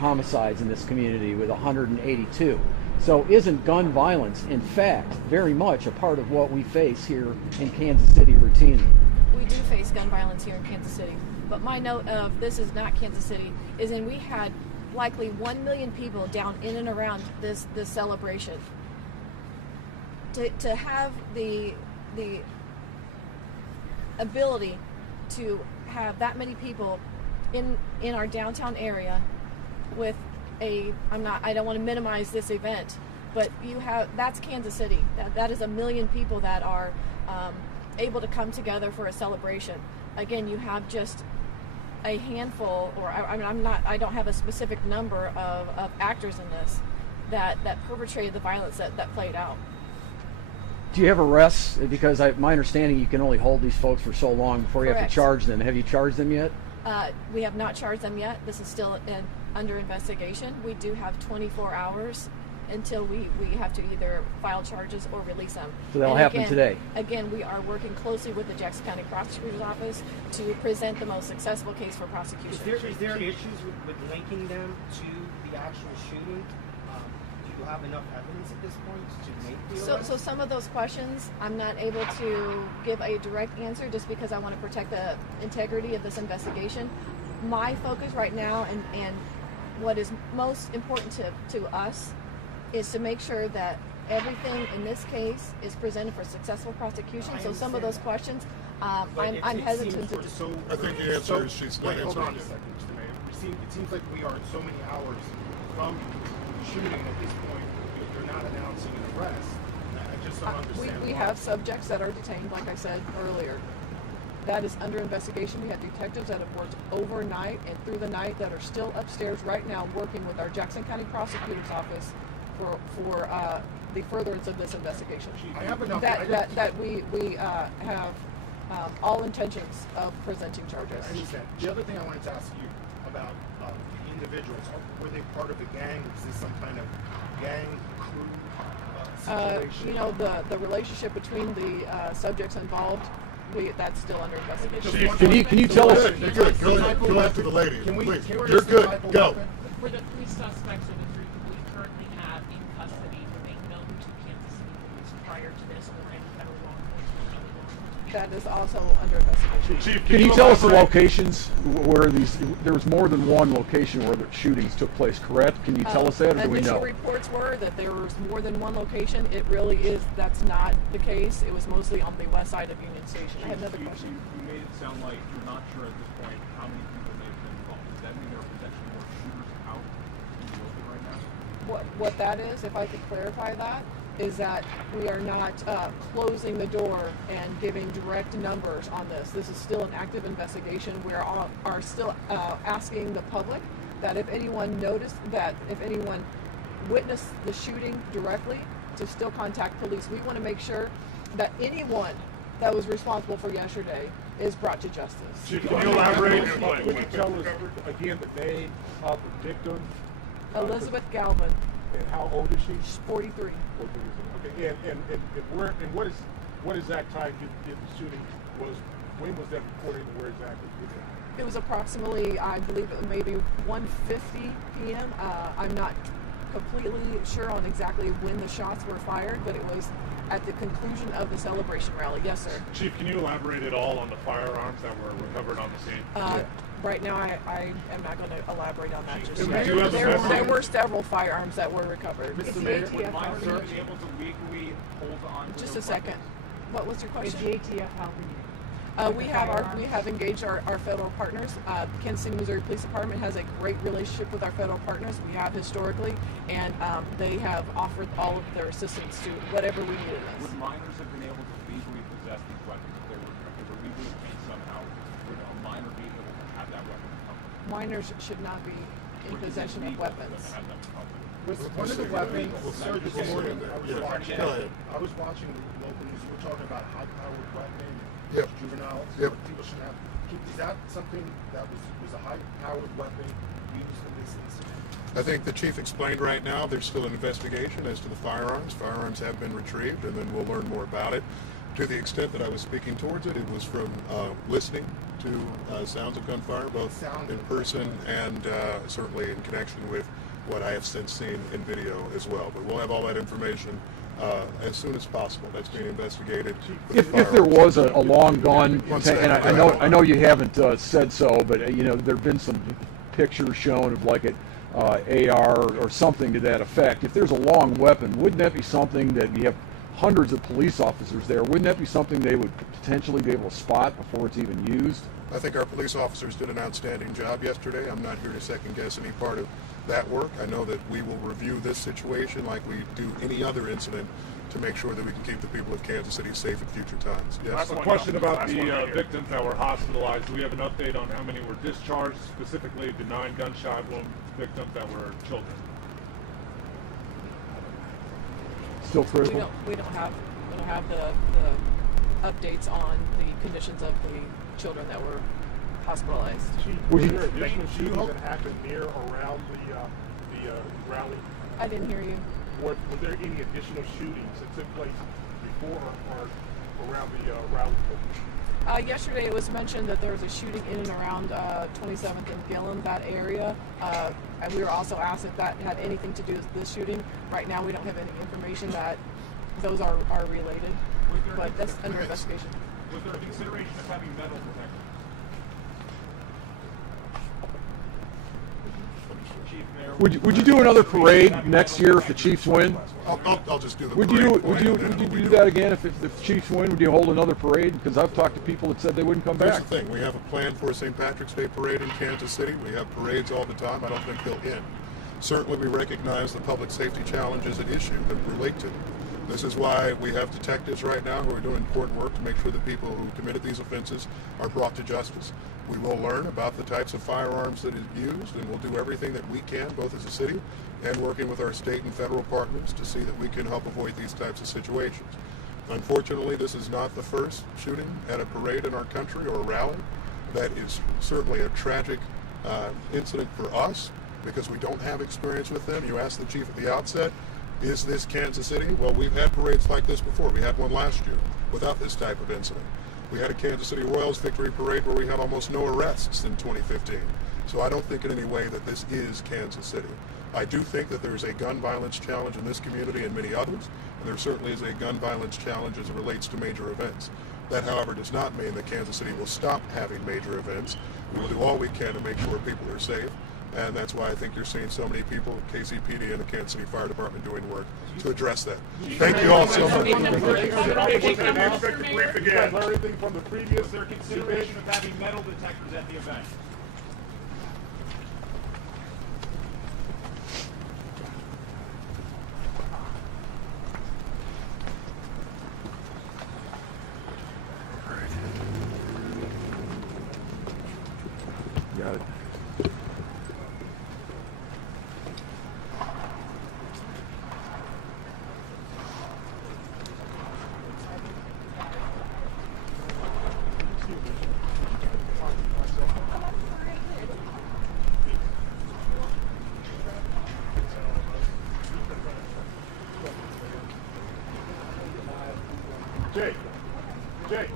homicides in this community with 182. So isn't gun violence, in fact, very much a part of what we face here in Kansas City routinely? We do face gun violence here in Kansas City. But my note of this is not Kansas City is we had likely 1 million people down in and around this celebration. To have the ability to have that many people in our downtown area with I don't want to minimize this event, but that's Kansas City. That is 1 million people that are able to come together for a celebration. Again, you have just a handful, or I don't have a specific number of actors in this that perpetrated the violence that played out. Do you have arrests? Because my understanding, you can only hold these folks for so long before you have to charge them. Have you charged them yet? We have not charged them yet. This is still under investigation. We do have 24 hours until we have to either file charges or release them. So that'll happen today? Again, we are working closely with the Jackson County Prosecutor's Office to present the most successful case for prosecution. Is there issues with linking them to the actual shooting? Do you have enough evidence at this point to make the arrest? So some of those questions, I'm not able to give a direct answer just because I want to protect the integrity of this investigation. My focus right now and what is most important to us is to make sure that everything in this case is presented for successful prosecution. So some of those questions, I'm hesitant to. I think the answer is she's not answering. Hold on a second, Mr. Mayor. It seems like we are so many hours from shooting at this point. You're not announcing an arrest. I just don't understand. We have subjects that are detained, like I said earlier. That is under investigation. We have detectives that have worked overnight and through the night that are still upstairs right now working with our Jackson County Prosecutor's Office for the furtherance of this investigation. I have enough. That we have all intentions of presenting charges. I understand. The other thing I wanted to ask you about the individuals, were they part of a gang? Was this some kind of gang crew situation? The relationship between the subjects involved, that's still under investigation. Can you tell us? You're good. Go after the lady. Please. You're good. Go. For the three suspects or the three people we currently have in custody, were they known to Kansas City Police prior to this or any federal law enforcement? That is also under investigation. Chief, Can you tell us the locations where there was more than one location where the shootings took place, correct? Can you tell us that, or do we know? Initial reports were that there was more than one location. It really is, that's not the case. It was mostly on the west side of Union Station. I have another question. You made it sound like you're not sure at this point how many people may have been involved. Does that mean there are potentially more shooters out in the open right now? What that is, if I could clarify that, is that we are not closing the door and giving direct numbers on this. This is still an active investigation. We are still asking the public that if anyone witnessed the shooting directly, to still contact police. We want to make sure that anyone that was responsible for yesterday is brought to justice. Chief, can you elaborate? Would you tell us again the name of the victim? Elizabeth Galvin. And how old is she? She's 43. Okay, and what exact time did the shooting was? When was that reported, and where exactly was it? It was approximately, I believe, maybe 1:50 p.m. I'm not completely sure on exactly when the shots were fired, but it was at the conclusion of the celebration rally. Yes, sir. Chief, can you elaborate at all on the firearms that were recovered on the scene? Right now, I am not going to elaborate on that just Chief, yet. There were several firearms that were recovered. Mr. Mayor, would minors be able to legally hold on to Just a second. What was your question? Is the ATF helping you? We have engaged our federal partners. Kansas City, Missouri Police Department has a great relationship with our federal partners. We have historically, and they have offered all of their assistance to whatever we need in this. Would minors have been able to legally possess these weapons if they were legally obtained somehow? Would a minor be able to have that weapon? Minors should not be in possession of weapons. One of the weapons, sir, this morning I was watching the local news. We're talking about high-powered weapon. Yep. Juveniles. Yep. People should have. Is that something that was a high-powered weapon used in this incident? I think the chief explained right now there's still an investigation as to the firearms. Firearms have been retrieved, and then we'll learn more about it. To the extent that I was speaking towards it, it was from listening to sounds of gunfire, both in person and certainly in connection with what I have since seen in video as well. But we'll have all that information as soon as possible. That's being investigated. If there was a long gun, One and second. I know you haven't said so, but there've been some pictures shown of like an AR or something to that effect. If there's a long weapon, wouldn't that be something that you have hundreds of police officers there? Wouldn't that be something they would potentially be able to spot before it's even used? I think our police officers did an outstanding job yesterday. I'm not here to second guess any part of that work. I know that we will review this situation like we do any other incident to make sure that we can keep the people of Kansas City safe in future times. Yes. A question about the victims that were hospitalized. Do we have an update on how many were discharged, specifically the 9 gunshot wound victims that were children? Still critical? We don't have the updates on the conditions of the children that were hospitalized. Were there additional shootings that happened near or around the rally? I didn't hear you. Were there any additional shootings that took place before or around the rally? Yesterday it was mentioned that there was a shooting in and around 27th and Gillum, that area. And we were also asked if that had anything to do with this shooting. Right now we don't have any information that those are related, but that's under investigation. Was there a consideration of having metal detectors? Chief Mayor, Would you do another parade next year if the Chiefs win? I'll just do the Would parade you point, and then do we'll that again if the Chiefs win? Would you hold another parade? Because I've talked to people that said they wouldn't come Here's back. the thing. We have a plan for a St. Patrick's Day parade in Kansas City. We have parades all the time. I don't think they'll end. Certainly we recognize the public safety challenges at issue that relate to them. This is why we have detectives right now who are doing important work to make sure the people who committed these offenses are brought to justice. We will learn about the types of firearms that is used, and we'll do everything that we can, both as a city and working with our state and federal partners, to see that we can help avoid these types of situations. Unfortunately, this is not the first shooting at a parade in our country or a rally. That is certainly a tragic incident for us because we don't have experience with them. You asked the chief at the outset, is this Kansas City? Well, we've had parades like this before. We had one last year without this type of incident. We had a Kansas City Royals victory parade where we had almost no arrests in 2015. So I don't think in any way that this is Kansas City. I do think that there's a gun violence challenge in this community and many others, and there certainly is a gun violence challenge as it relates to major events. That, however, does not mean that Kansas City will stop having major events. We will do all we can to make sure people are safe, and that's why I think you're seeing so many people, KCPD and the Kansas City Fire Department, doing work to address that. Thank you all so much. everything from the previous consideration of having metal detectors at the event. Got it. Jay.